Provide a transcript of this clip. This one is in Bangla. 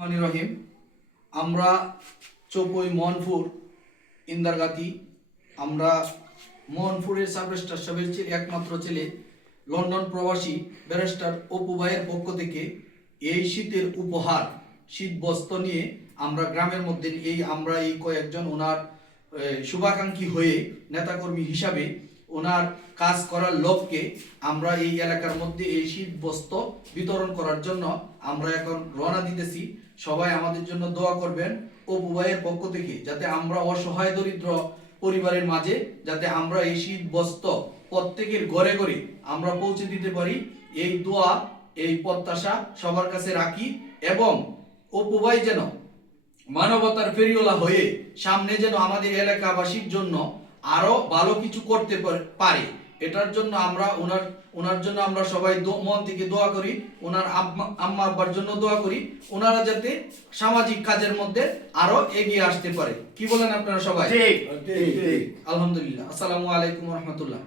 রহিম। আমরা চৌপই মোহনপুর ইন্দারগাতি। আমরা মোহনপুরের সাব রেজিস্ট্রার সাহেবের একমাত্র ছেলে লন্ডন প্রবাসী ব্যারিস্টার অপু ভাইয়ের পক্ষ থেকে এই শীতের উপহার শীত বস্ত্র নিয়ে আমরা গ্রামের মধ্যে আমরা কয়েকজন ওনার শুভাকাঙ্ক্ষী হয়ে নেতাকর্মী হিসাবে ওনার কাজ করার লক্ষ্যে আমরা এই এলাকার মধ্যে এই শীত বস্ত্র বিতরণ করার জন্য আমরা এখন রওনা দিতেছি। সবাই আমাদের জন্য দোয়া করবেন অপু ভাইয়ের পক্ষ থেকে, যাতে আমরা অসহায় দরিদ্র পরিবারের মাঝে যাতে আমরা এই শীত বস্ত্র প্রত্যেকের ঘরে ঘরে আমরা পৌঁছে দিতে পারি। এই দোয়া এই প্রত্যাশা সবার কাছে রাখি এবং অপু ভাই যেন মানবতার ফেরিওয়ালা হয়ে সামনে যেন আমাদের এলাকাবাসীর জন্য আরো ভালো কিছু করতে পারে, এটার জন্য আমরা ওনার জন্য আমরা সবাই মন থেকে দোয়া করি। ওনার আম্মা আব্বার জন্য দোয়া করি, ওনারা যাতে সামাজিক কাজের মধ্যে আরো এগিয়ে আসতে পারে। কি বলেন আপনারা সবাই? ঠিক। আলহামদুলিল্লাহ। আসসালামু আলাইকুম ওয়া রাহমাতুল্লাহ।